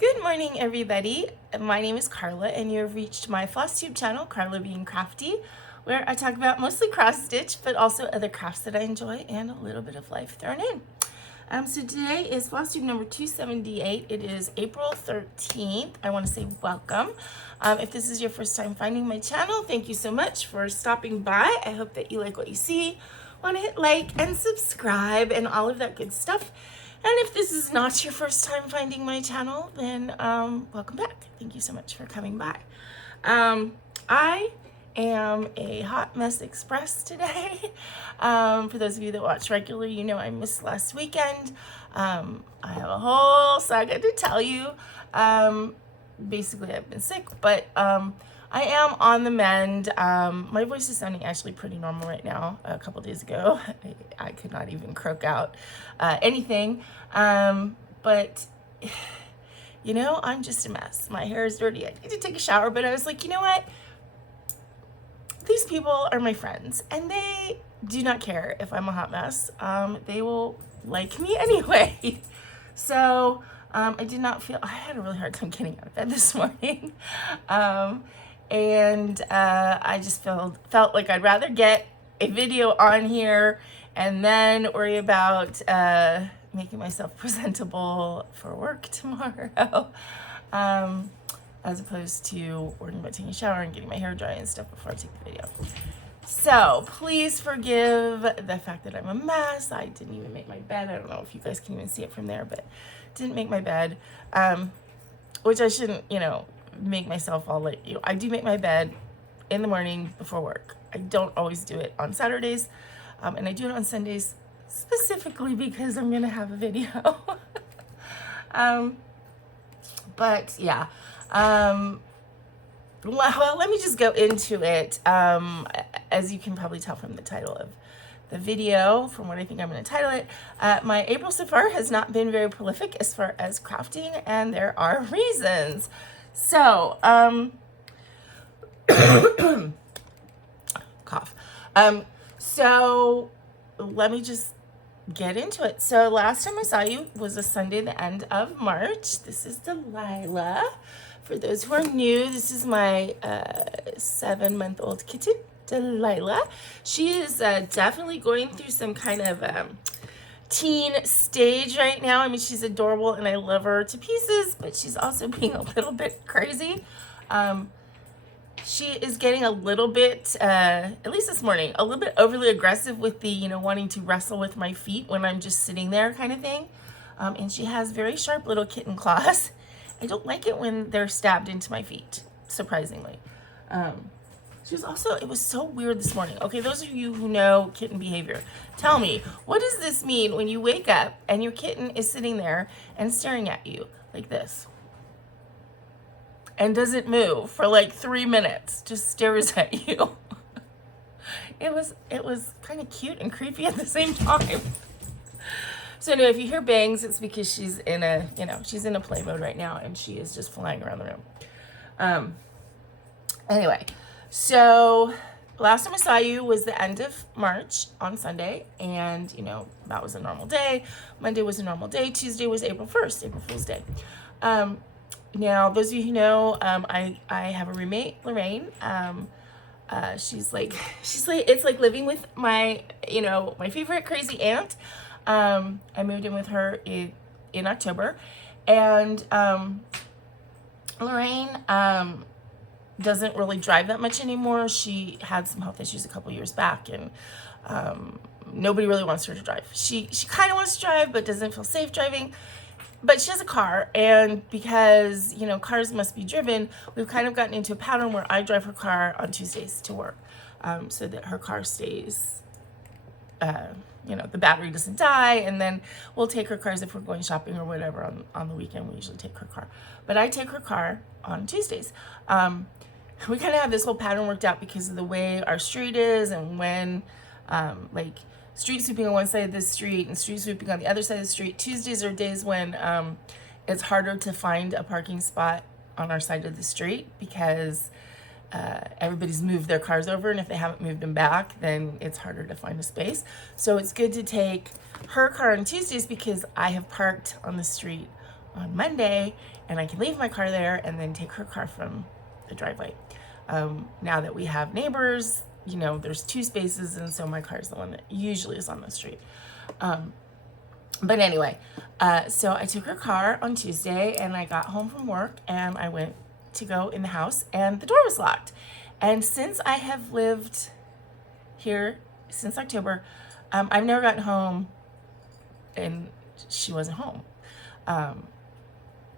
Good morning, everybody. My name is Karla, and you have reached my FlossTube channel, KarlaBeingCrafty, where I talk about mostly cross-stitch, but also other crafts that I enjoy and a little bit of life thrown in. So today is FlossTube number 278. It is April 13th. I want to say welcome. If this is your first time finding my channel, thank you so much for stopping by. I hope that you like what you see. Want to hit like and subscribe and all of that good stuff. And if this is not your first time finding my channel, then welcome back. Thank you so much for coming by. I am a hot mess express today. For those of you that watch regularly, you know I missed last weekend. I have a whole saga to tell you. Basically, I've been sick, but I am on the mend. My voice is sounding actually pretty normal right now. A couple days ago, I could not even croak out anything. But, you know, I'm just a mess. My hair is dirty. I need to take a shower, but I was like, you know what? These people are my friends, and they do not care if I'm a hot mess. They will like me anyway. So I did not feel, I had a really hard time getting out of bed this morning. And I just felt like I'd rather get a video on here and then worry about making myself presentable for work tomorrow, as opposed to worrying about taking a shower and getting my hair dry and stuff before I take the video. So please forgive the fact that I'm a mess. I didn't even make my bed. I don't know if you guys can even see it from there, but didn't make my bed, which I shouldn't, you know, make myself all like, you know, I do make my bed in the morning before work. I don't always do it on Saturdays, and I do it on Sundays specifically because I'm gonna have a video. But yeah, well, let me just go into it. As you can probably tell from the title of the video, from what I think I'm going to title it, my April so far has not been very prolific as far as crafting, and there are reasons. So, cough. So let me just get into it. So last time I saw you was a Sunday, the end of March. This is Delilah. For those who are new, this is my 7-month-old kitten, Delilah. She is definitely going through some kind of teen stage right now. I mean, she's adorable and I love her to pieces, but she's also being a little bit crazy. She is getting a little bit, at least this morning, a little bit overly aggressive with the, you know, wanting to wrestle with my feet when I'm just sitting there kind of thing. And she has very sharp little kitten claws. I don't like it when they're stabbed into my feet, surprisingly. She was also, it was so weird this morning. Okay, those of you who know kitten behavior, tell me, what does this mean when you wake up and your kitten is sitting there and staring at you like this? And doesn't move for like 3 minutes, just stares at you. It was kind of cute and creepy at the same time. So anyway, if you hear bangs, it's because she's in a, you know, she's in a play mode right now and she is just flying around the room. Anyway, so last time I saw you was the end of March on Sunday, and you know, that was a normal day. Monday was a normal day. Tuesday was April 1st, April Fool's Day. Now, those of you who know, I have a roommate, Lorraine. She's like, it's like living with my, you know, my favorite crazy aunt. I moved in with her in October, and Lorraine doesn't really drive that much anymore. She had some health issues a couple years back, and nobody really wants her to drive. She kind of wants to drive, but doesn't feel safe driving. But she has a car, and because, you know, cars must be driven, we've kind of gotten into a pattern where I drive her car on Tuesdays to work, so that her car stays, you know, the battery doesn't die, and then we'll take her cars if we're going shopping or whatever on the weekend. We usually take her car, but I take her car on Tuesdays. We kind of have this whole pattern worked out because of the way our street is, and when like street sweeping on one side of the street and street sweeping on the other side of the street. Tuesdays are days when it's harder to find a parking spot on our side of the street because everybody's moved their cars over, and if they haven't moved them back, then it's harder to find a space. So it's good to take her car on Tuesdays because I have parked on the street on Monday, and I can leave my car there and then take her car from the driveway. Now that we have neighbors, you know, there's 2 spaces, and so my car is the one that usually is on the street. But anyway, so I took her car on Tuesday, and I got home from work, and I went to go in the house, and the door was locked. And since I have lived here since October, I've never gotten home and she wasn't home.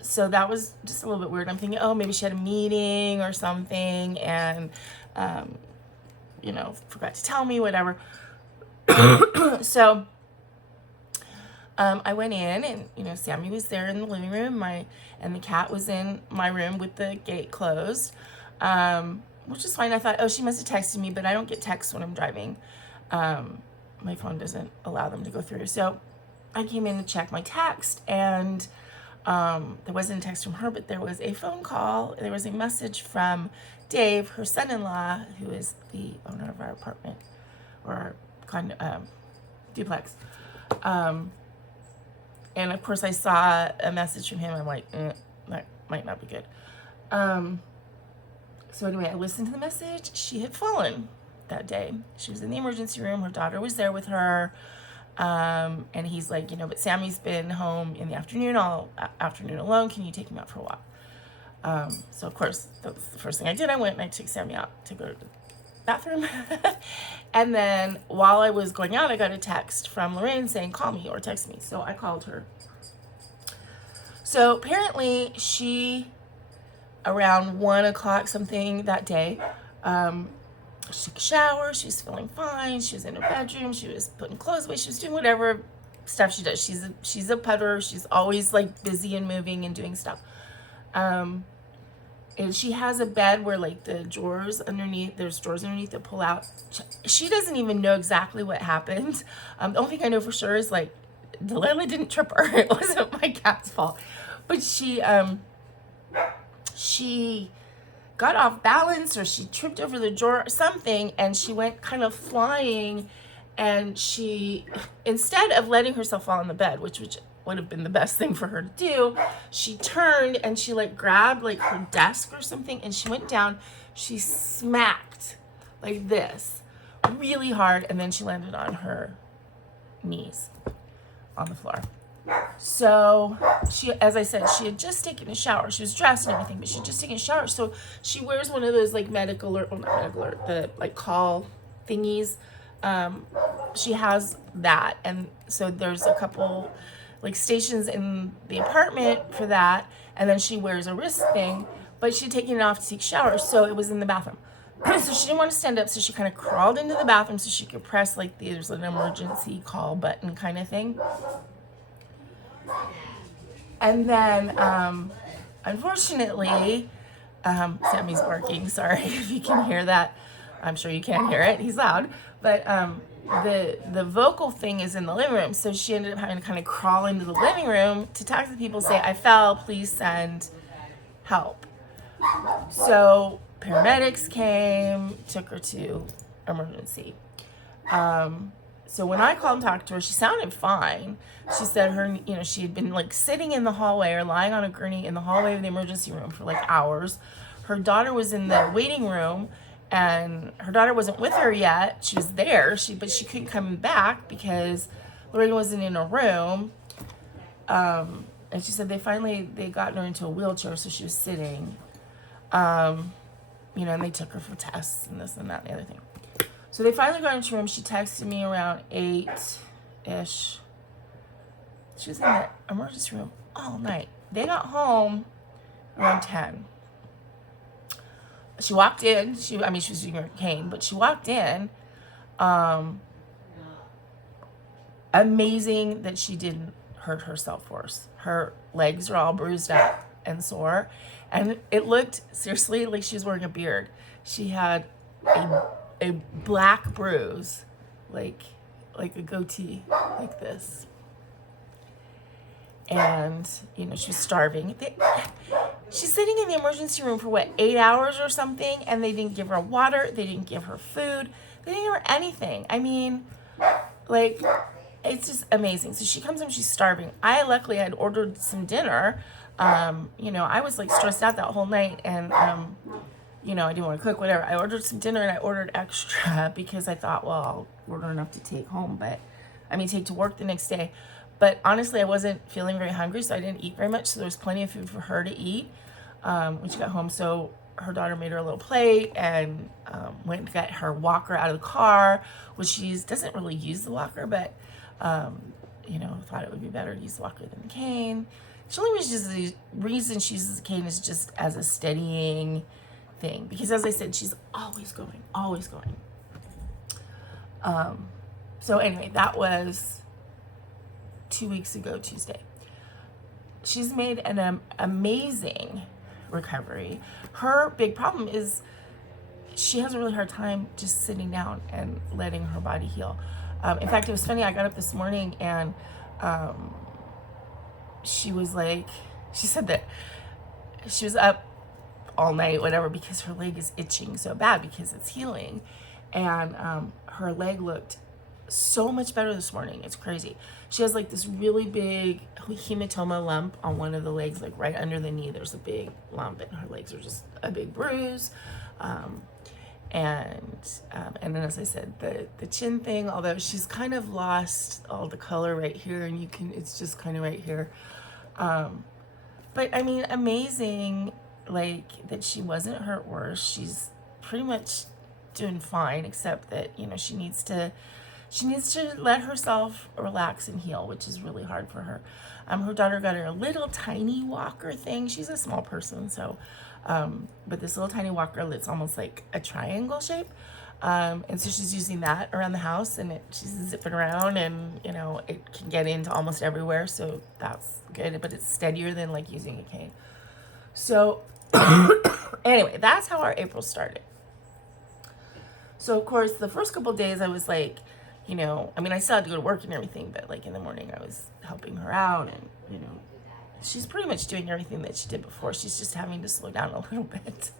So that was just a little bit weird. I'm thinking, oh, maybe she had a meeting or something, and you know, forgot to tell me, whatever. So I went in, and you know, Sammy was there in the living room, and the cat was in my room with the gate closed, which is fine. I thought, oh, she must have texted me, but I don't get texts when I'm driving. My phone doesn't allow them to go through. So I came in to check my text, and there wasn't a text from her, but there was a phone call. There was a message from Dave, her son-in-law, who is the owner of our apartment, or our duplex. And of course I saw a message from him. I'm like, that might not be good. So anyway, I listened to the message. She had fallen that day. She was in the emergency room. Her daughter was there with her. And he's like, you know, but Sammy's been home in the afternoon, all afternoon alone. Can you take him out for a walk? So of course, that was the first thing I did. I went and I took Sammy out to go to the bathroom. And then while I was going out, I got a text from Lorraine saying, call me or text me. So I called her. So apparently she, around 1 o'clock something that day, she took a shower. She was feeling fine. She was in her bedroom. She was putting clothes away. She was doing whatever stuff she does. She's a putter. She's always like busy and moving and doing stuff. And she has a bed where like the drawers underneath, there's drawers underneath that pull out. She doesn't even know exactly what happened. The only thing I know for sure is like Delilah didn't trip her. It wasn't my cat's fault. But she got off balance, or she tripped over the drawer or something, and she went kind of flying, and she, instead of letting herself fall on the bed, which would have been the best thing for her to do, she turned and she like grabbed like her desk or something, and she went down. She smacked like this really hard, and then she landed on her knees on the floor. So she, as I said, she had just taken a shower. She was dressed and everything, but she had just taken a shower. So she wears one of those like medical alert, well, not medical alert, the like call thingies. She has that, and so there's a couple like stations in the apartment for that, and then she wears a wrist thing, but she'd taken it off to take a shower, so it was in the bathroom. So she didn't want to stand up, so she kind of crawled into the bathroom so she could press like there's an emergency call button kind of thing. And then, unfortunately, Sammy's barking. Sorry if you can hear that. I'm sure you can hear it. He's loud. But the vocal thing is in the living room. So she ended up having to kind of crawl into the living room to talk to people, say, I fell, please send help. So paramedics came, took her to emergency. So when I called and talked to her, she sounded fine. She said her, you know, she had been like sitting in the hallway or lying on a gurney in the hallway of the emergency room for like hours. Her daughter was in the waiting room, and her daughter wasn't with her yet. She was there, but she couldn't come back because Lorraine wasn't in her room. And she said they gotten her into a wheelchair, so she was sitting. You know, and they took her for tests and this and that and the other thing. So they finally got into her room. She texted me around 8-ish. She was in the emergency room all night. They got home around 10. She walked in. She was using her cane, but she walked in. Amazing that she didn't hurt herself worse. Her legs are all bruised up and sore. And it looked, seriously, like she was wearing a beard. She had a black bruise, like a goatee, like this. And, you know, she was starving. She's sitting in the emergency room for 8 hours or something, and they didn't give her water, they didn't give her food, they didn't give her anything. I mean, like, it's just amazing. So she comes home, she's starving. I luckily had ordered some dinner. You know, I was like stressed out that whole night, and you know, I didn't want to cook, whatever. I ordered some dinner, and I ordered extra because I thought, well, I'll order enough to take home, take to work the next day. But honestly, I wasn't feeling very hungry, so I didn't eat very much. So there was plenty of food for her to eat when she got home. So her daughter made her a little plate and went and got her walker out of the car, which she doesn't really use the walker, but you know, thought it would be better to use the walker than the cane. The only reason she uses the cane is just as a steadying thing, because as I said, she's always going, always going. So anyway, that was 2 weeks ago Tuesday. She's made an amazing recovery. Her big problem is she has a really hard time just sitting down and letting her body heal. In fact, it was funny, I got up this morning and she was like, she said that she was up all night, whatever, because her leg is itching so bad because it's healing. And her leg looked so much better this morning. It's crazy. She has like this really big hematoma lump on one of the legs, like right under the knee. There's a big lump, and her legs are just a big bruise. And then, as I said, the chin thing, although she's kind of lost all the color right here, and it's just kind of right here. But I mean, amazing, like, that she wasn't hurt worse. She's pretty much doing fine, except that, you know, she needs to let herself relax and heal, which is really hard for her. Her daughter got her a little tiny walker thing. She's a small person, so, but this little tiny walker that's almost like a triangle shape. And so she's using that around the house, and she's zipping around, and, you know, it can get into almost everywhere, so that's good, but it's steadier than like using a cane. So anyway, that's how our April started. So of course, the first couple of days I was like, you know, I mean, I still had to go to work and everything, but like in the morning I was helping her out, and, you know, she's pretty much doing everything that she did before. She's just having to slow down a little bit.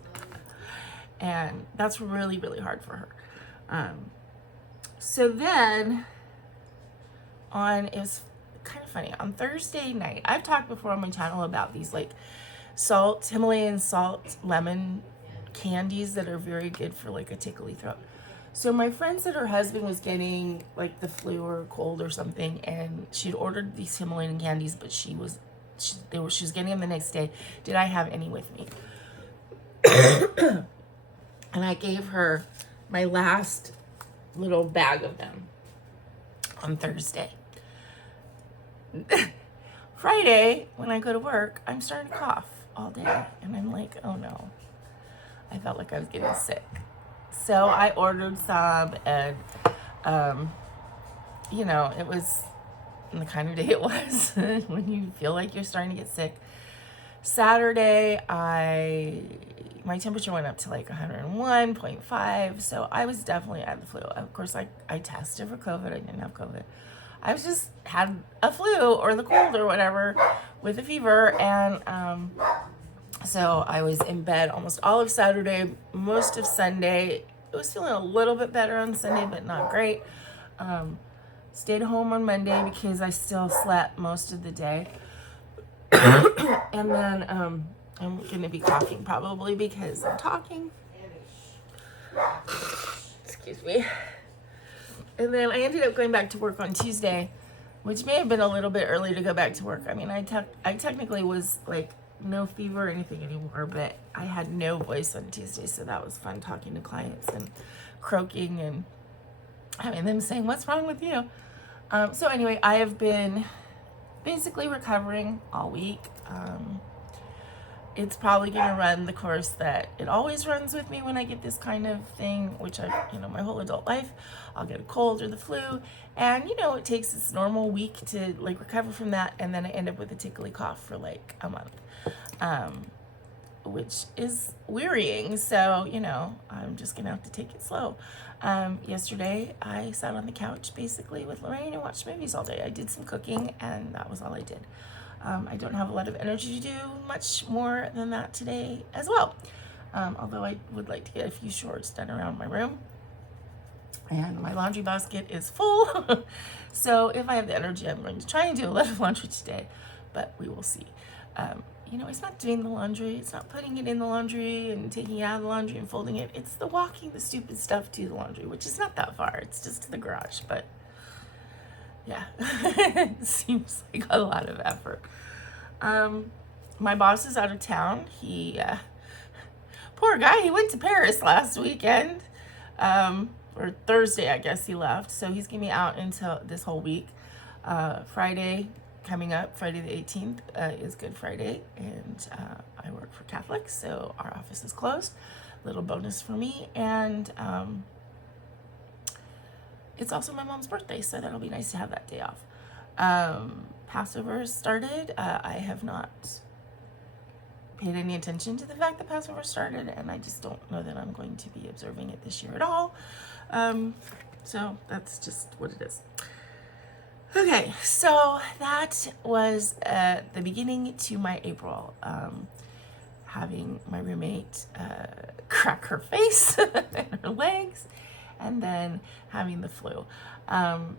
And that's really, really hard for her. So then it was kind of funny. On Thursday night, I've talked before on my channel about these like Himalayan salt lemon candies that are very good for like a tickly throat. So my friend said her husband was getting like the flu or cold or something, and she'd ordered these Himalayan candies, but she was getting them the next day. Did I have any with me? And I gave her my last little bag of them on Thursday. Friday, when I go to work, I'm starting to cough all day. And I'm like, oh no. I felt like I was getting sick. So I ordered some, and, you know, it was the kind of day it was when you feel like you're starting to get sick. Saturday, my temperature went up to like 101.5, so I was definitely at the flu. Of course, I tested for COVID. I didn't have COVID. I was just had a flu or the cold or whatever with a fever, and so I was in bed almost all of Saturday, most of Sunday. I was feeling a little bit better on Sunday, but not great. Stayed home on Monday because I still slept most of the day. And then I'm going to be coughing probably because I'm talking. Excuse me. And then I ended up going back to work on Tuesday, which may have been a little bit early to go back to work. I mean, I technically was like no fever or anything anymore, but I had no voice on Tuesday, so that was fun talking to clients and croaking and having them saying, "What's wrong with you?" So anyway, I have been basically recovering all week. It's probably going to run the course that it always runs with me when I get this kind of thing, which my whole adult life, I'll get a cold or the flu, and, you know, it takes this normal week to like recover from that, and then I end up with a tickly cough for like a month, which is wearying. So, you know, I'm just going to have to take it slow. Yesterday, I sat on the couch basically with Lorraine and watched movies all day. I did some cooking, and that was all I did. I don't have a lot of energy to do much more than that today as well. Although I would like to get a few chores done around my room. and my laundry basket is full. So if I have the energy, I'm going to try and do a lot of laundry today, but we will see. You know, it's not doing the laundry, it's not putting it in the laundry and taking it out of the laundry and folding it. It's the walking the stupid stuff to the laundry, which is not that far. It's just to the garage, but yeah, it seems like a lot of effort. My boss is out of town. He, poor guy, he went to Paris last weekend, or Thursday, I guess he left. So he's gonna be out until this whole week. Friday coming up, Friday the 18th, is Good Friday, and I work for Catholics, so our office is closed. Little bonus for me, and it's also my mom's birthday, so that'll be nice to have that day off. Passover started. I have not paid any attention to the fact that Passover started, and I just don't know that I'm going to be observing it this year at all. So that's just what it is. Okay, so that was the beginning to my April. Having my roommate crack her face and her legs, and then having the flu.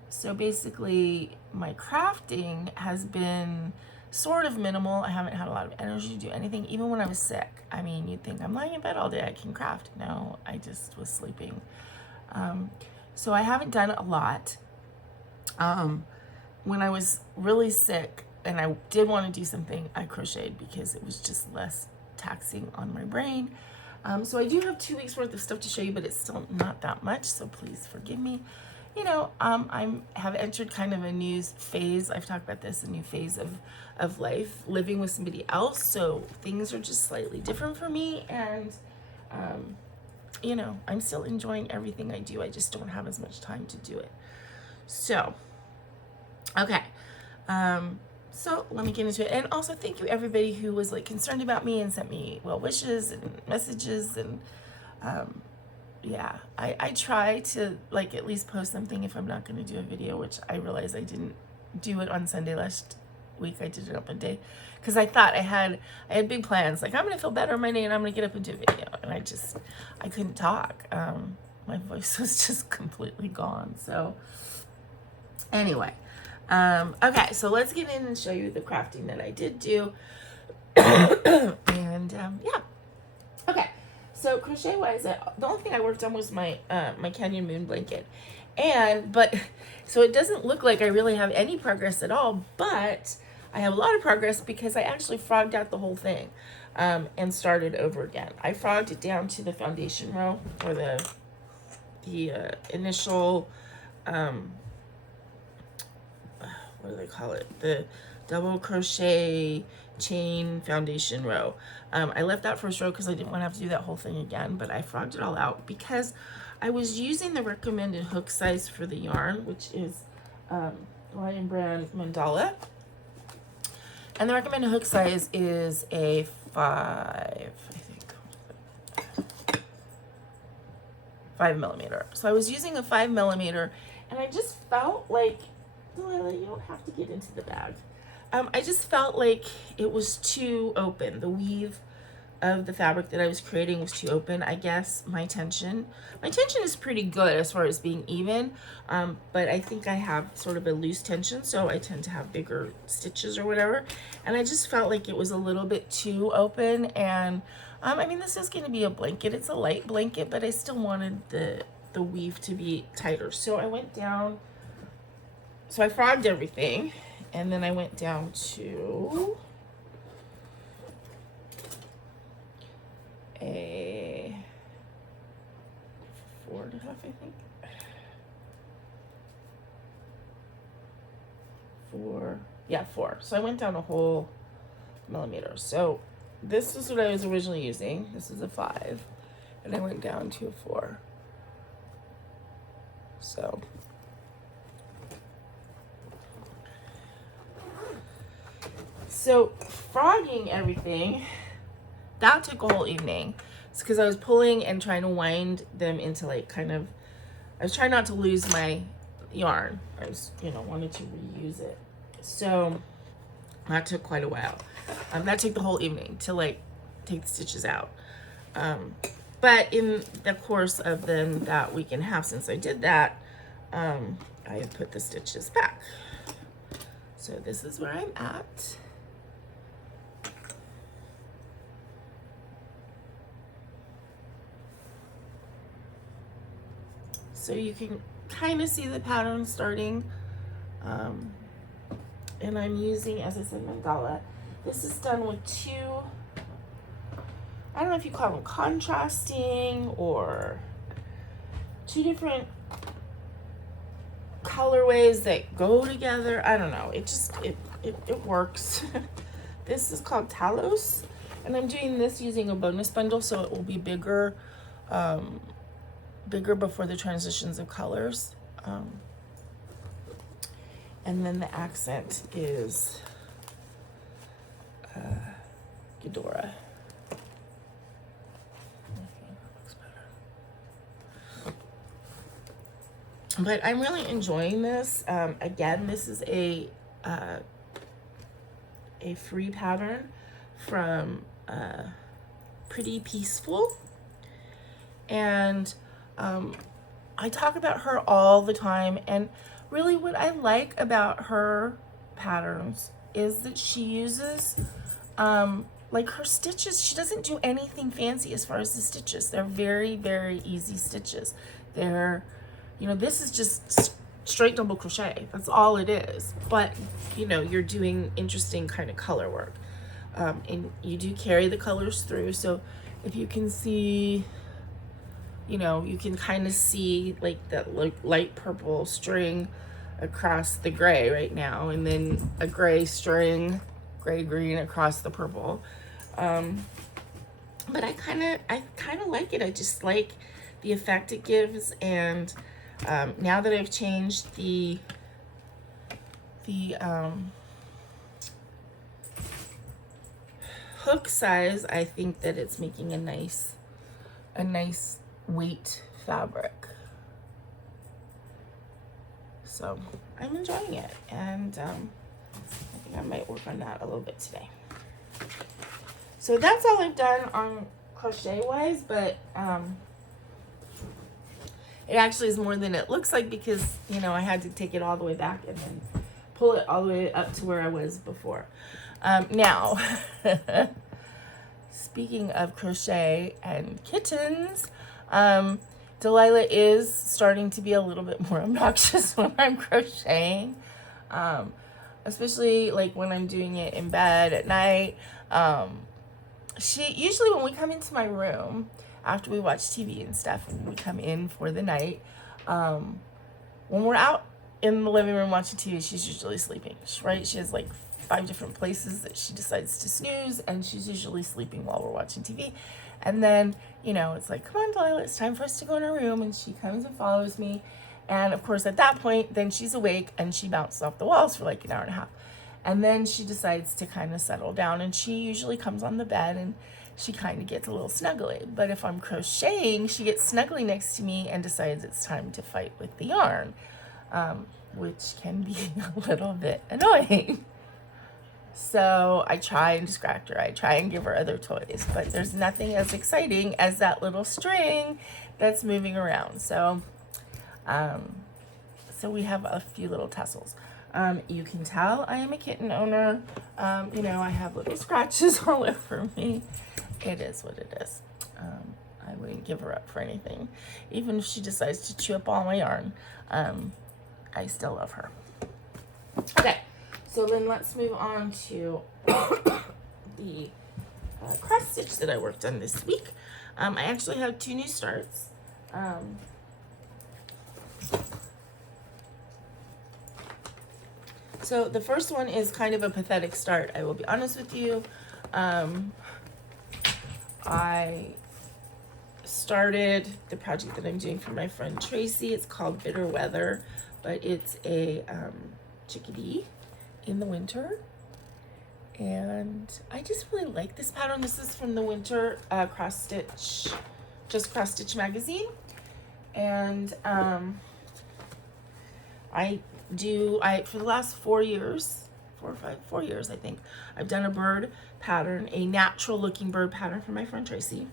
So basically, my crafting has been sort of minimal. I haven't had a lot of energy to do anything, even when I was sick. I mean, you'd think I'm lying in bed all day, I can craft. No, I just was sleeping. So I haven't done a lot. When I was really sick and I did want to do something, I crocheted because it was just less taxing on my brain. So I do have 2 weeks worth of stuff to show you, but it's still not that much, so please forgive me. You know, I have entered kind of a new phase. I've talked about this, a new phase of life, living with somebody else. So things are just slightly different for me, and you know, I'm still enjoying everything I do. I just don't have as much time to do it. So, okay. So let me get into it. And also thank you everybody who was like concerned about me and sent me well wishes and messages, and yeah, I try to like at least post something if I'm not going to do a video, which I realized I didn't do it on Sunday last week. I did it up a day because I thought I had big plans, like I'm going to feel better on Monday and I'm going to get up and do a video, and I couldn't talk. My voice was just completely gone. So anyway, okay, so let's get in and show you the crafting that I did do. And yeah, okay. So crochet wise, the only thing I worked on was my my Canyon Moon blanket, but so it doesn't look like I really have any progress at all, but I have a lot of progress because I actually frogged out the whole thing and started over again. I frogged it down to the foundation row, or the initial what do they call it? The double crochet chain foundation row. I left that first row because I didn't want to have to do that whole thing again, but I frogged it all out because I was using the recommended hook size for the yarn, which is Lion Brand Mandala. And the recommended hook size is a 5mm. So I was using a 5mm, and I just felt like, Delilah, you don't have to get into the bag. I just felt like it was too open. The weave of the fabric that I was creating was too open. I guess my tension is pretty good as far as being even, but I think I have sort of a loose tension, so I tend to have bigger stitches or whatever. And I just felt like it was a little bit too open. And I mean, this is going to be a blanket. It's a light blanket, but I still wanted the weave to be tighter. So I went down. So I frogged everything, and then I went down to a 4.5, I think. 4, yeah, 4. So I went down a whole millimeter. So this is what I was originally using. This is a 5, and I went down to a 4. So frogging everything, that took a whole evening. It's because I was pulling and trying to wind them into like kind of, I was trying not to lose my yarn. I was, wanted to reuse it. So that took quite a while. That took the whole evening to like take the stitches out. But in the course of then that week and a half since I did that, I have put the stitches back. So this is where I'm at. So you can kind of see the pattern starting. And I'm using, as I said, mandala. This is done with two, I don't know if you call them contrasting or two different colorways that go together. I don't know. It just, it works. This is called Talos. And I'm doing this using a bonus bundle, so it will be bigger, bigger before the transitions of colors. And then the accent is Ghidorah. But I'm really enjoying this. Again, this is a free pattern from Pretty Peaceful. And I talk about her all the time, and really what I like about her patterns is that she uses like her stitches. She doesn't do anything fancy as far as the stitches. They're very, very easy stitches. They're, you know, this is just straight double crochet. That's all it is. But, you know, you're doing interesting kind of color work. And you do carry the colors through. So if you can see, you know, you can kind of see like that light purple string across the gray right now, and then a gray string, gray green across the purple. But I kind of like it. I just like the effect it gives. And now that I've changed the hook size, I think that it's making a nice weight fabric. So I'm enjoying it, and I think I might work on that a little bit today. So that's all I've done on crochet-wise, but it actually is more than it looks like, because, you know, I had to take it all the way back and then pull it all the way up to where I was before. Now, speaking of crochet and kittens, Delilah is starting to be a little bit more obnoxious when I'm crocheting, especially like when I'm doing it in bed at night. She usually, when we come into my room after we watch TV and stuff, and we come in for the night, when we're out in the living room watching TV, she's usually sleeping, right? She has like 5 different places that she decides to snooze, and she's usually sleeping while we're watching TV. And then, you know, it's like, come on, Delilah, it's time for us to go in our room. And she comes and follows me. And of course, at that point, then she's awake and she bounces off the walls for like an hour and a half. And then she decides to kind of settle down. And she usually comes on the bed and she kind of gets a little snuggly. But if I'm crocheting, she gets snuggly next to me and decides it's time to fight with the yarn, which can be a little bit annoying. So I try and distract her. I try and give her other toys, but there's nothing as exciting as that little string that's moving around. So, so we have a few little tussles. You can tell I am a kitten owner. You know, I have little scratches all over me. It is what it is. I wouldn't give her up for anything. Even if she decides to chew up all my yarn, I still love her. Okay. So then let's move on to the cross stitch that I worked on this week. I actually have 2 new starts. So the first one is kind of a pathetic start, I will be honest with you. I started the project that I'm doing for my friend Tracy. It's called Bitter Weather, but it's a chickadee in the winter, and I just really like this pattern. This is from the winter CrossStitch, just CrossStitch magazine, and I for the last 4 years I think, I've done a bird pattern, a natural looking bird pattern for my friend Tracy,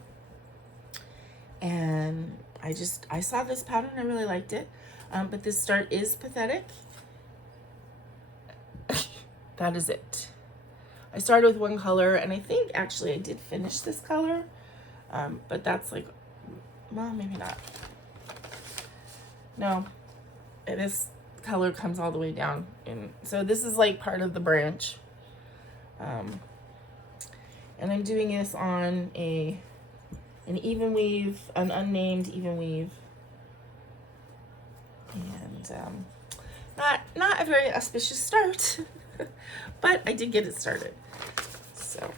And I saw this pattern, I really liked it. But this start is pathetic. That is it. I started with one color, and I think actually I did finish this color, but that's like, well, maybe not. No, this color comes all the way down, and so this is like part of the branch. And I'm doing this on an even weave, an unnamed even weave, and not a very auspicious start, but I did get it started. So.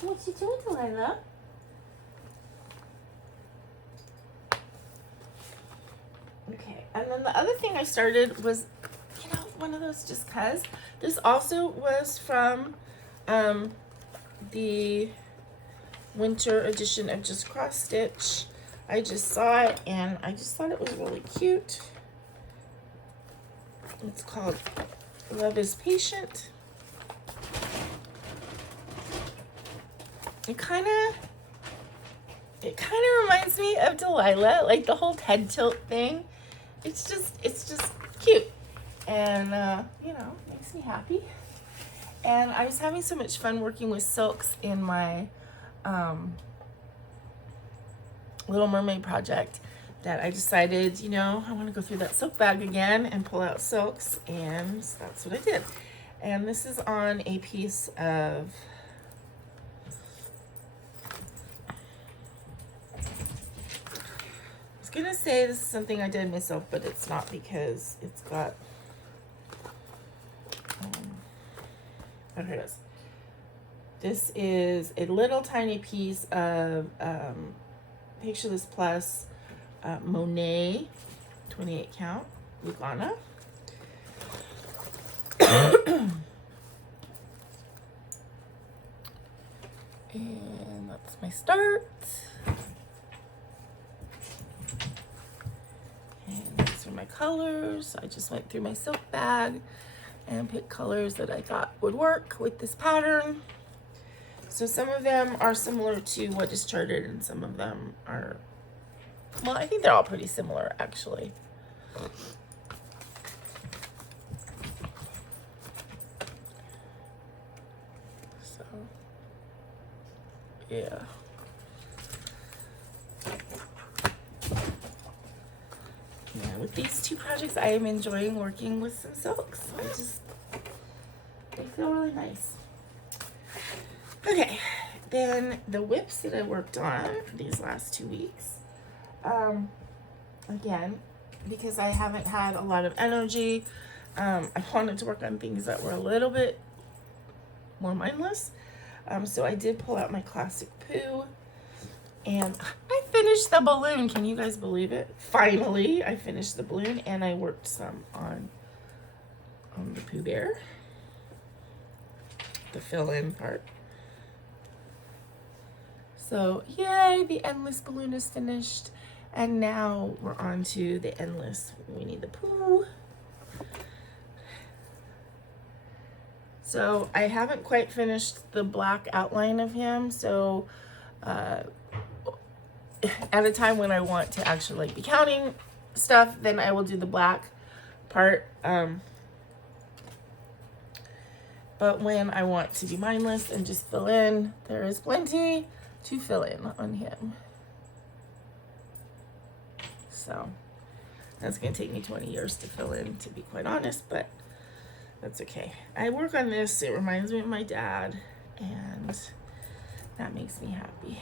What you doing, Delilah? Okay, and then the other thing I started was, one of those just cuz. This also was from the winter edition of just CrossStitch. I just saw it and I just thought it was really cute. It's called Love is Patient. It kind of reminds me of Delilah, like the whole head tilt thing. It's just cute, and makes me happy. And I was having so much fun working with silks in my Little Mermaid project that I decided, I want to go through that silk bag again and pull out silks, and that's what I did. And this is on a piece of gonna say this is something I did myself, but it's not, because it's got here it is. This is a little tiny piece of Picture This Plus Monet 28 count Luca. And that's my start. These are my colors. I just went through my silk bag and picked colors that I thought would work with this pattern. So some of them are similar to what is charted, and some of them are, well, I think they're all pretty similar actually. So, yeah. With these two projects, I am enjoying working with some silks. They feel really nice. Okay, then the whips that I worked on these last 2 weeks. Again, because I haven't had a lot of energy, I wanted to work on things that were a little bit more mindless. So I did pull out my classic Pooh. And I finished the balloon. Can you guys believe it? Finally, I finished the balloon, and I worked some on the Pooh Bear, the fill-in part. So, yay, the endless balloon is finished. And now we're on to the endless Winnie the Pooh. So I haven't quite finished the black outline of him. So, at a time when I want to actually be counting stuff, then I will do the black part. But when I want to be mindless and just fill in, there is plenty to fill in on him. So that's going to take me 20 years to fill in, to be quite honest, but that's okay. I work on this. It reminds me of my dad, and that makes me happy.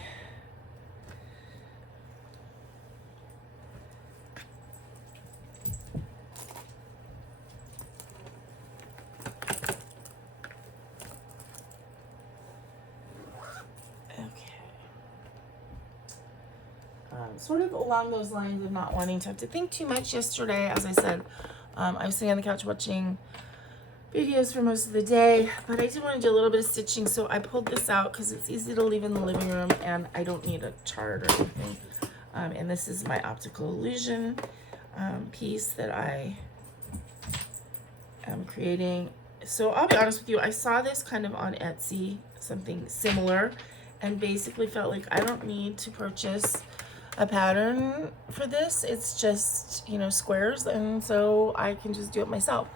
Sort of along those lines of not wanting to have to think too much. Yesterday, as I said, I was sitting on the couch watching videos for most of the day, but I did want to do a little bit of stitching, so I pulled this out because it's easy to leave in the living room and I don't need a chart or anything. And this is my optical illusion piece that I am creating. So I'll be honest with you, I saw this kind of on Etsy, something similar, and basically felt like I don't need to purchase a pattern for this. It's just, you know, squares, and so I can just do it myself.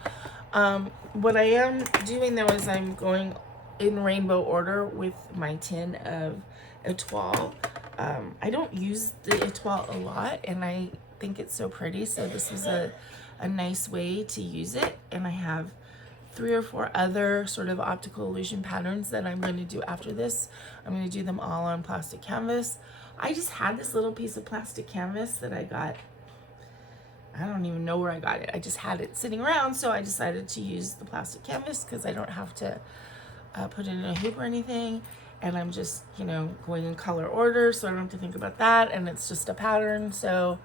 What I am doing though is I'm going in rainbow order with my tin of Etoile. I don't use the Etoile a lot, and I think it's so pretty, so this is a nice way to use it. And I have 3 or 4 other sort of optical illusion patterns that I'm going to do after this. I'm going to do them all on plastic canvas. I just had this little piece of plastic canvas that I got. I don't even know where I got it. I just had it sitting around, so I decided to use the plastic canvas because I don't have to put it in a hoop or anything. And I'm just, you know, going in color order, so I don't have to think about that. And it's just a pattern, so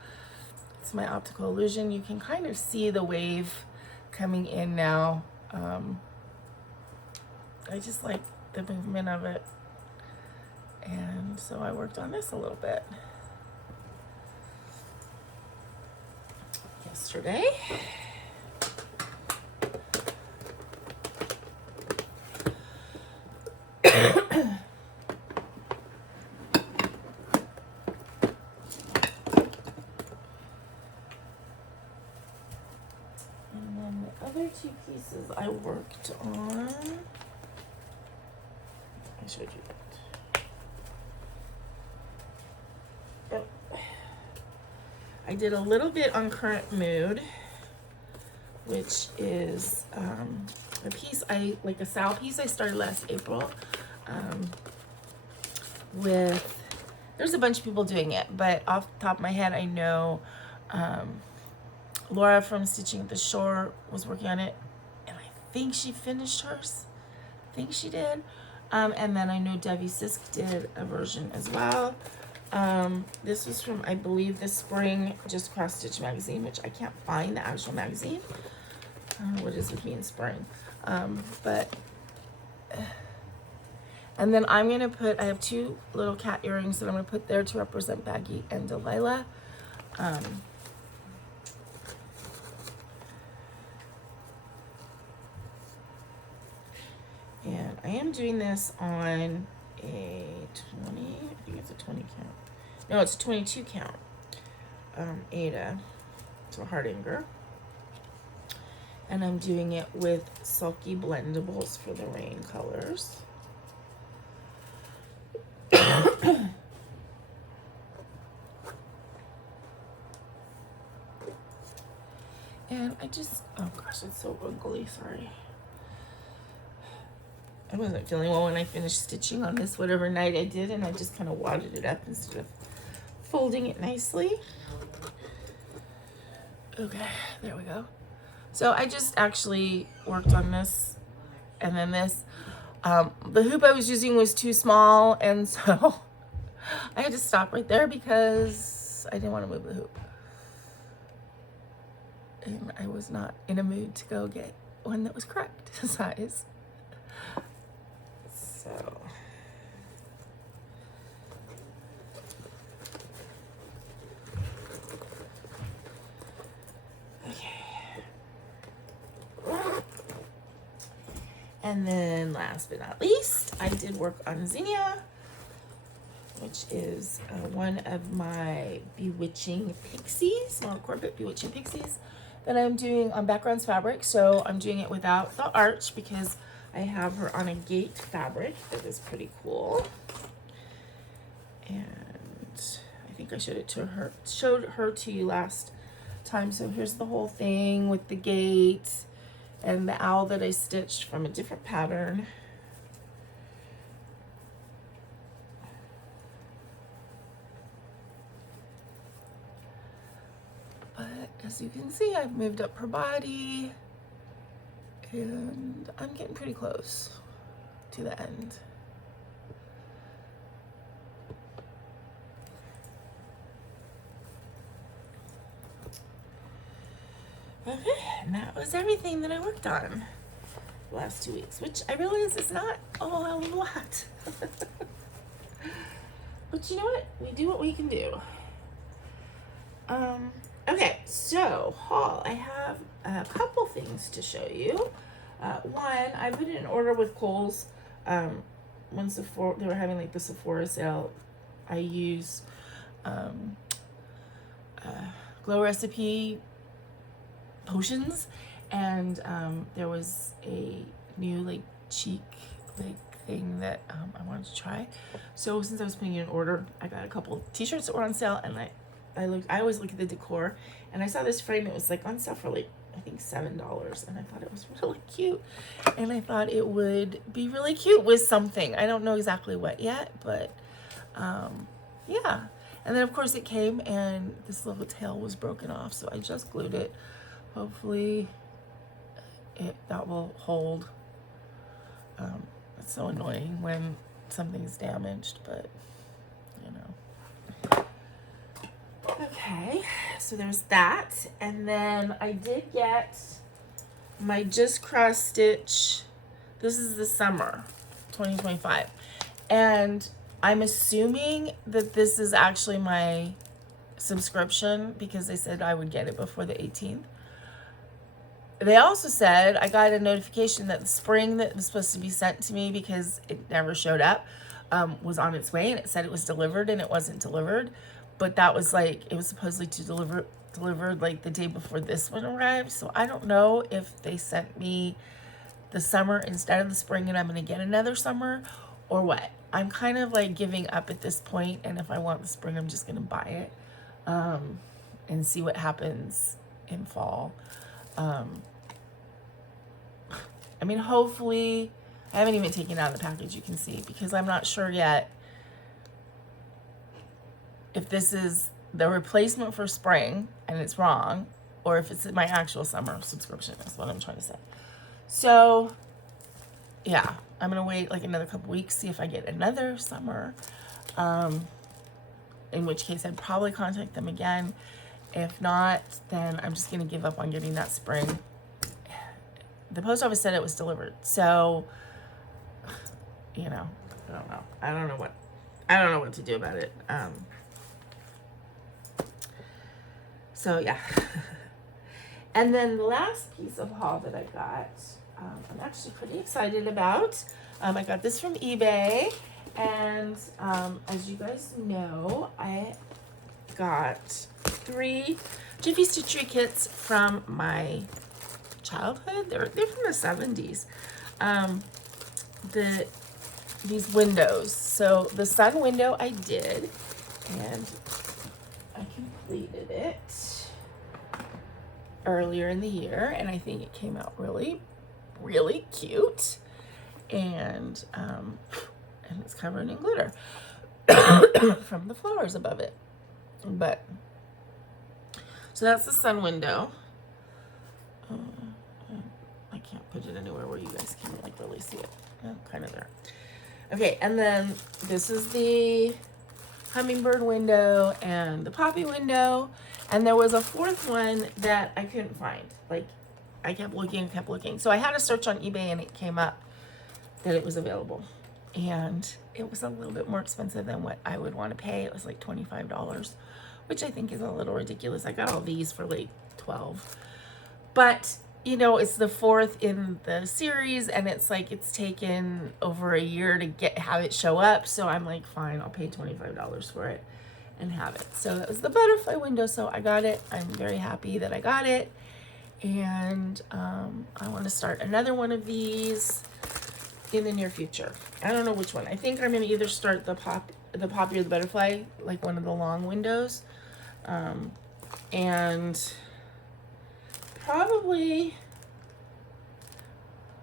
it's my optical illusion. You can kind of see the wave coming in now. I just like the movement of it. And so I worked on this a little bit yesterday. And then the other 2 pieces I worked on, I showed you that. Yep. I did a little bit on Current Mood, which is a piece like a Sal piece I started last April. There's a bunch of people doing it, but off the top of my head, I know Laura from Stitching at the Shore was working on it, and I think she finished hers. I think she did. And then I know Debbie Sisk did a version as well. This was from, I believe, this spring, just CrossStitch magazine, which I can't find the actual magazine. I don't know what is with me in spring. And then I'm going to put, I have 2 little cat earrings that I'm going to put there to represent Baggy and Delilah. And I am doing this on a 20, I think it's a 20 count. No, it's a 22 count. Aida, so Hardinger. And I'm doing it with Sulky Blendables for the rain colors. And I just, oh gosh, it's so ugly, sorry. I wasn't feeling well when I finished stitching on this whatever night I did, and I just kind of wadded it up instead of folding it nicely. Okay, there we go. So I just actually worked on this and then this. The hoop I was using was too small, and so I had to stop right there because I didn't want to move the hoop. And I was not in a mood to go get one that was correct size. So and then last but not least, I did work on Zinnia, which is one of my Bewitching Pixies, Small Corporate Bewitching Pixies, that I'm doing on Backgrounds fabric. So I'm doing it without the arch because I have her on a gate fabric that is pretty cool. And I think I showed her to you last time. So here's the whole thing with the gate and the owl that I stitched from a different pattern. But as you can see, I've moved up her body and I'm getting pretty close to the end. Okay, and that was everything that I worked on the last 2 weeks, which I realize is not a whole hell of a lot. But you know what? We do what we can do. Okay, so haul. I have a couple things to show you. One, I put in an order with Kohl's. When Sephora, they were having like the Sephora sale. I use Glow Recipe potions, and there was a new like cheek like thing that I wanted to try. So since I was putting in an order, I got a couple t-shirts that were on sale, and I always look at the decor, and I saw this frame. It was like on sale for like I think $7, and I thought it was really cute, and I thought it would be really cute with something. I don't know exactly what yet, but yeah. And then of course it came, and this little tail was broken off, so I just glued it. Hopefully that will hold. It's so annoying when something's damaged, but you know. Okay, so there's that. And then I did get my Just Cross Stitch. This is the summer 2025. And I'm assuming that this is actually my subscription because they said I would get it before the 18th. They also said I got a notification that the spring that was supposed to be sent to me because it never showed up was on its way, and it said it was delivered, and it wasn't delivered. But that was like, it was supposedly to delivered like the day before this one arrived. So I don't know if they sent me the summer instead of the spring and I'm going to get another summer or what. I'm kind of like giving up at this point, and if I want the spring, I'm just going to buy it and see what happens in fall. I mean, hopefully, I haven't even taken it out of the package, you can see, because I'm not sure yet if this is the replacement for spring and it's wrong, or if it's my actual summer subscription, is what I'm trying to say. So, yeah, I'm going to wait like another couple weeks, see if I get another summer, in which case I'd probably contact them again. If not, then I'm just going to give up on getting that spring. The post office said it was delivered, so, you know, I don't know. I don't know what to do about it. So, yeah. And then the last piece of haul that I got, I'm actually pretty excited about. I got this from eBay, and as you guys know, I got 3 Jiffy Stitchery kits from my childhood. They're from the 70s. These windows. So the sun window I did, and I completed it earlier in the year, and I think it came out really, really cute. And it's covered in glitter from the flowers above it. But so that's the sun window. I can't put it anywhere where you guys can like really see it. Oh, kind of there. Okay, and then this is the hummingbird window and the poppy window, and there was a 4th one that I couldn't find. Like, I kept looking. So I had to search on eBay, and it came up that it was available, and it was a little bit more expensive than what I would want to pay. It was like $25, which I think is a little ridiculous. I got all these for like $12, but you know, it's the 4th in the series, and it's like it's taken over a year to have it show up. So I'm like, fine, I'll pay $25 for it and have it. So that was the butterfly window. So I got it. I'm very happy that I got it, and I want to start another one of these in the near future. I don't know which one. I think I'm gonna either start the poppy or the butterfly, like one of the long windows, and probably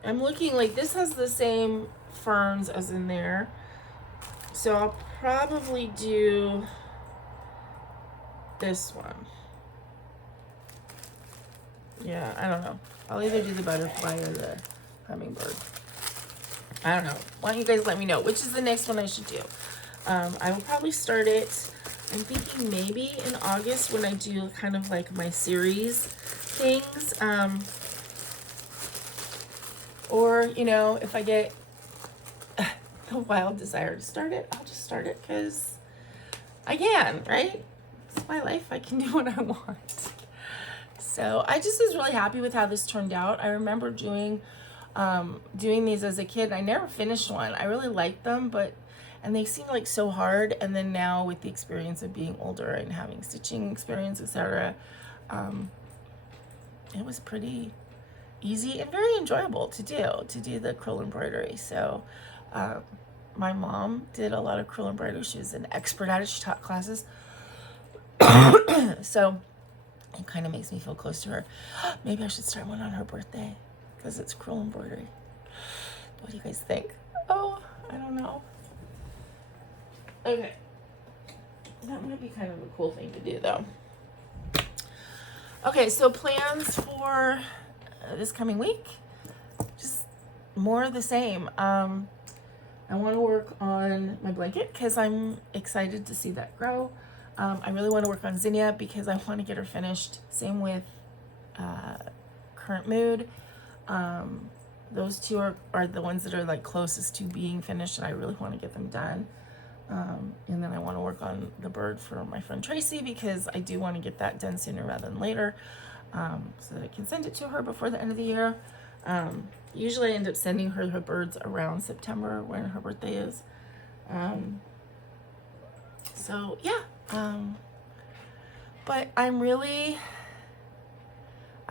I'm looking like this has the same ferns as in there, so I'll probably do this one. Yeah, I don't know. I'll either do the butterfly or the hummingbird. I don't know. Why don't you guys let me know which is the next one I should do. I will probably start it, I'm thinking maybe in August when I do kind of like my series things. Or, you know, if I get a wild desire to start it, I'll just start it because I can, right? It's my life. I can do what I want. So I just was really happy with how this turned out. I remember doing these as a kid. I never finished one. I really liked them, and they seemed like so hard. And then now with the experience of being older and having stitching experience, etc., it was pretty easy and very enjoyable to do the crewel embroidery. So my mom did a lot of crewel embroidery. She was an expert at it. She taught classes. So it kind of makes me feel close to her. Maybe I should start one on her birthday because it's crewel embroidery. What do you guys think? Oh, I don't know. Okay. That might be kind of a cool thing to do though. Okay, so plans for this coming week, just more of the same. I want to work on my blanket because I'm excited to see that grow. I really want to work on Zinnia because I want to get her finished. Same with Current Mood. Those two are the ones that are like closest to being finished, and I really want to get them done. And then I want to work on the bird for my friend Tracy because I do want to get that done sooner rather than later, so that I can send it to her before the end of the year. Usually I end up sending her birds around September when her birthday is. So yeah. But I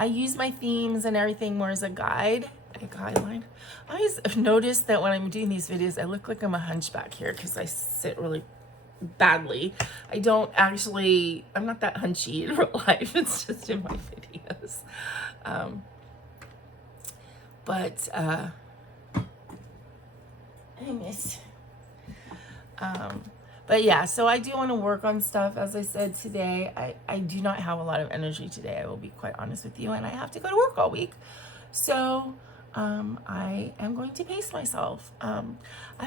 use my themes and everything more as a guideline. I always noticed that when I'm doing these videos, I look like I'm a hunchback here because I sit really badly. I'm not that hunchy in real life. It's just in my videos. But yeah, so I do want to work on stuff. As I said today, I do not have a lot of energy today. I will be quite honest with you, and I have to go to work all week. So I am going to pace myself. I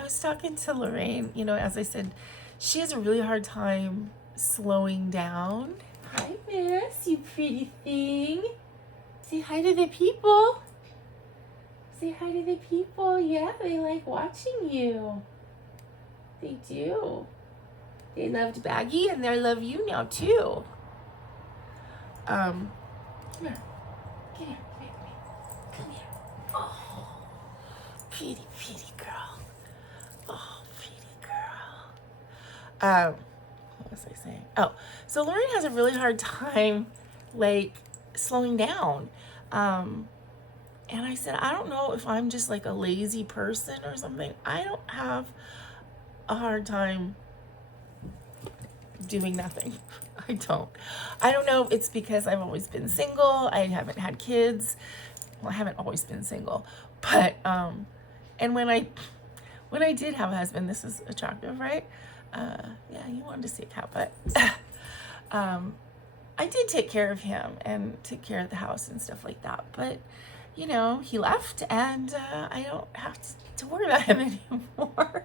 was talking to Lorraine, as I said, she has a really hard time slowing down. Hi, Miss, you pretty thing. Say hi to the people. Say hi to the people. Yeah, they like watching you. They do. They loved Baggy and they love you now too. Come here. Come here. Come here. Oh, pretty girl. Oh, pretty girl. What was I saying? Oh, so Lauren has a really hard time like slowing down. And I said, I don't know if I'm just like a lazy person or something. I don't have a hard time doing nothing. I don't know if it's because I've always been single. I haven't had kids. Well, I haven't always been single, but and when I did have a husband, this is attractive, right? Yeah, you wanted to see a cat, but I did take care of him and took care of the house and stuff like that, but he left, and I don't have to worry about him anymore.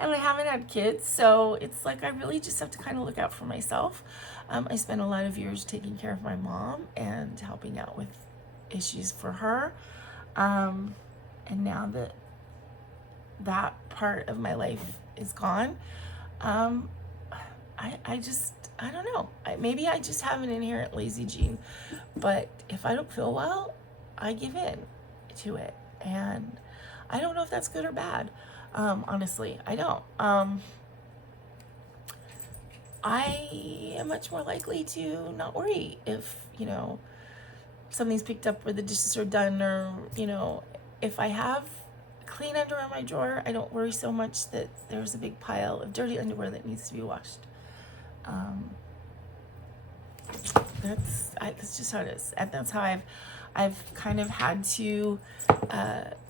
And I haven't had kids, so it's like I really just have to kind of look out for myself. I spent a lot of years taking care of my mom and helping out with issues for her. And now that part of my life is gone, I don't know. Maybe I just have an inherent lazy gene, but if I don't feel well, I give in to it. And I don't know if that's good or bad. Honestly, I don't. I am much more likely to not worry if, something's picked up or the dishes are done, or, if I have clean underwear in my drawer, I don't worry so much that there's a big pile of dirty underwear that needs to be washed. That's just how it is. And that's how I've kind of had to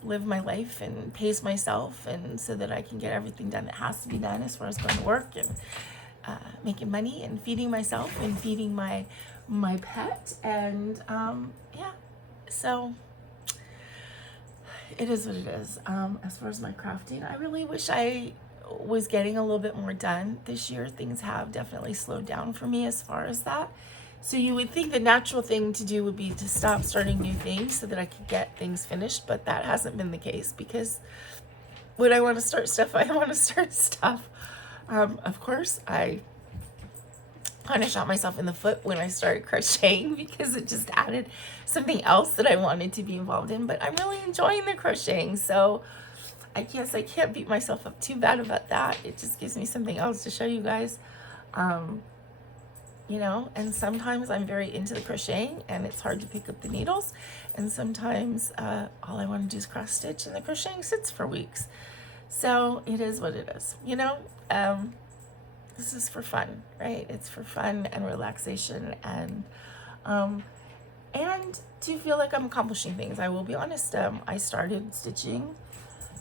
live my life and pace myself, and so that I can get everything done that has to be done as far as going to work and making money and feeding myself and feeding my pet. And yeah, so it is what it is. As far as my crafting, I really wish I was getting a little bit more done this year. Things have definitely slowed down for me as far as that. So you would think the natural thing to do would be to stop starting new things so that I could get things finished, but that hasn't been the case, because when I want to start stuff, I want to start stuff. Of course, I kind of shot myself in the foot when I started crocheting because it just added something else that I wanted to be involved in. But I'm really enjoying the crocheting, so I guess I can't beat myself up too bad about that. It just gives me something else to show you guys. You know, and sometimes I'm very into the crocheting and it's hard to pick up the needles, and sometimes all I want to do is cross stitch and the crocheting sits for weeks. So it is what it is, you know. This is for fun, right? It's for fun and relaxation, and to feel like I'm accomplishing things. I will be honest, I started stitching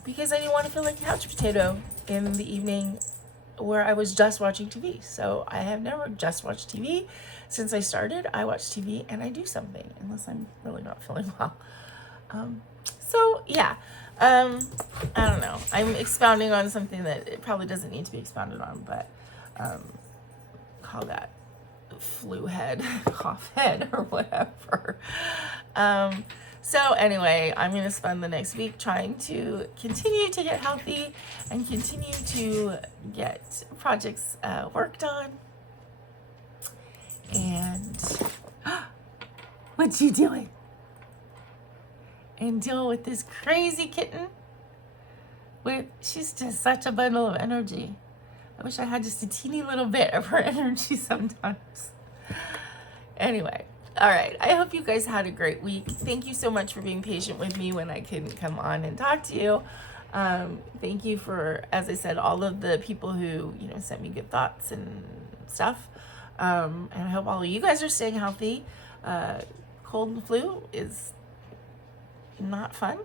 because I didn't want to feel like a couch potato in the evening where I was just watching TV. So I have never just watched TV. Since I started, I watch TV and I do something, unless I'm really not feeling well. So yeah, I don't know. I'm expounding on something that it probably doesn't need to be expounded on, but call that flu head, cough head, or whatever. So anyway, I'm going to spend the next week trying to continue to get healthy and continue to get projects worked on. And what you doing? And deal with this crazy kitten. She's just such a bundle of energy. I wish I had just a teeny little bit of her energy sometimes. Anyway. All right, I hope you guys had a great week. Thank you so much for being patient with me when I couldn't come on and talk to you. Thank you for, as I said, all of the people who, you know, sent me good thoughts and stuff. And I hope all of you guys are staying healthy. Cold and flu is not fun.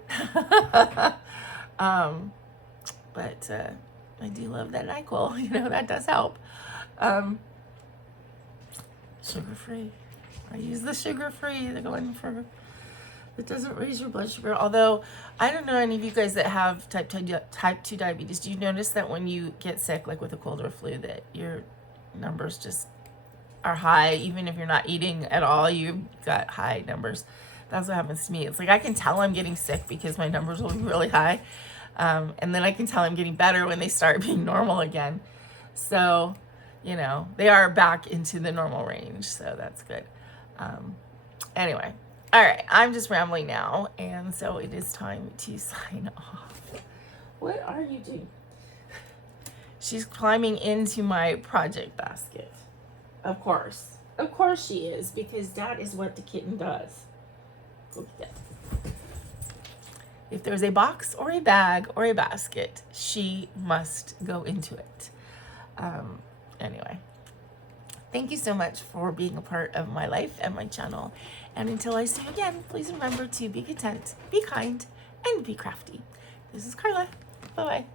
But I do love that NyQuil. You know, that does help. Sugar-free. I use the sugar-free, the one for, it doesn't raise your blood sugar. Although, I don't know any of you guys that have type 2 diabetes. Do you notice that when you get sick, like with a cold or flu, that your numbers just are high? Even if you're not eating at all, you've got high numbers. That's what happens to me. It's like I can tell I'm getting sick because my numbers will be really high. And then I can tell I'm getting better when they start being normal again. So, you know, they are back into the normal range. So that's good. Anyway, all right, I'm just rambling now, and so it is time to sign off. What are you doing? She's climbing into my project basket. Of course she is, because that is what the kitten does. Look at that. If there's a box or a bag or a basket, she must go into it. Anyway. Thank you so much for being a part of my life and my channel. And until I see you again, please remember to be content, be kind, and be crafty. This is Karla. Bye-bye.